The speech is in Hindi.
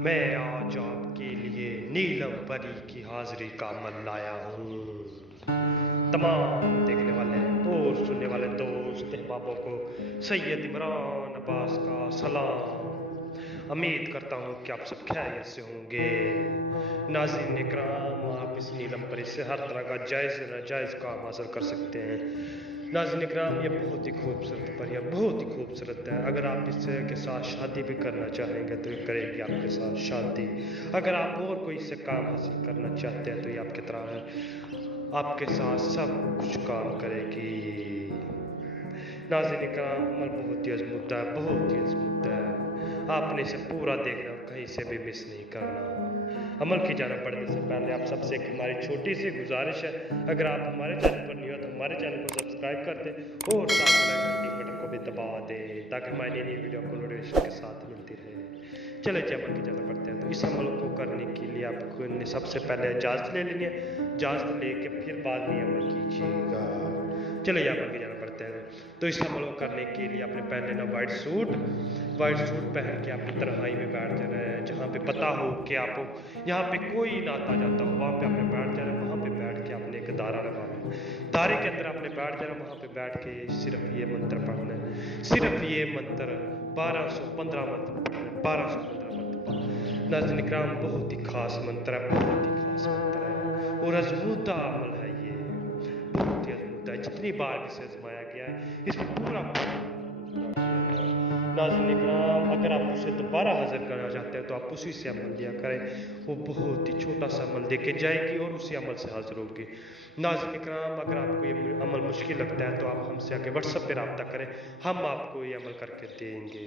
मैं आज आपके लिए नीलम परी की हाजिरी का अमल लाया हूँ। तमाम देखने वाले और सुनने वाले दोस्त अहबाबों को सैयद इमरान अब्बास का सलाम। उम्मीद करता हूँ कि आप सब खैरियत से होंगे। नाज़रीन इकराम, आप इस नीलम परी से हर तरह का जायज़ नाजायज़ काम हासिल कर सकते हैं। नाज़रीन इकराम, ये बहुत ही खूबसूरत परी है, बहुत ही खूबसूरत है। अगर आप इससे के साथ शादी भी करना चाहेंगे तो ये करेगी आपके साथ शादी। अगर आप और कोई इससे काम हासिल करना चाहते हैं तो ये आपकी तरह है, आपके साथ सब कुछ काम करेगी। नाज़रीन इकराम, अमल बहुत ही अज़मूदा है, बहुत ही अज़मूदा है। आपने इसे पूरा देखना, कहीं से भी मिस नहीं करना। अमल की जानिब बढ़ने से पहले आप सबसे एक हमारी छोटी सी गुजारिश है, अगर आप हमारे चैनल पर न्यू हो तो हमारे चैनल को सब्सक्राइब कर दें और साथ में घंटी बटन को भी दबा दें ताकि हमारी नई वीडियो आपको नोटिफिकेशन के साथ मिलती रहे। चले जी अमल की जानिब बढ़ते हैं। तो इस अमल को करने के लिए आपको सबसे पहले इजाज़त ले लेनी है। इजाज़त लेके फिर बाद में अमल कीजिएगा। चलो यहाँ पर जाना पड़ते हैं। तो इस अमल को करने के लिए आपने पहन लेना वाइट सूट पहन के आपने तन्हाई में बैठ जाना है, जहाँ पे पता हो कि आपको यहाँ पे कोई ना आता जाता हो, वहाँ पे आपने बैठ जाना है। वहाँ पे बैठ के आपने एक दायरा लगाना है, दायरे के अंदर आपने बैठ जाना। वहाँ पे बैठ के सिर्फ ये मंत्र पढ़ना है, सिर्फ ये मंत्र 1215 मंत्र पढ़ना है, 1215 मंत्र। नाज़रीन इकराम, बहुत ही खास मंत्र है, बहुत ही खास मंत्र है और अज़मूदा अमल है ये, बहुत ही अज़मूदा है। जितनी बार भी इसे आजमाया गया है, इस पर पूरा नाज़रीन इकराम, अगर आप उसे दोबारा हाजिर करना चाहते हैं तो आप उसी से अमल लिया करें। वो बहुत ही छोटा सा अमल देके जाएगी और उसी अमल से हाजिर होगी। नाज़रीन इकराम, अगर आपको ये अमल मुश्किल लगता है तो आप हमसे आके व्हाट्सएप पे रब्ता करें, हम आपको ये अमल करके देंगे।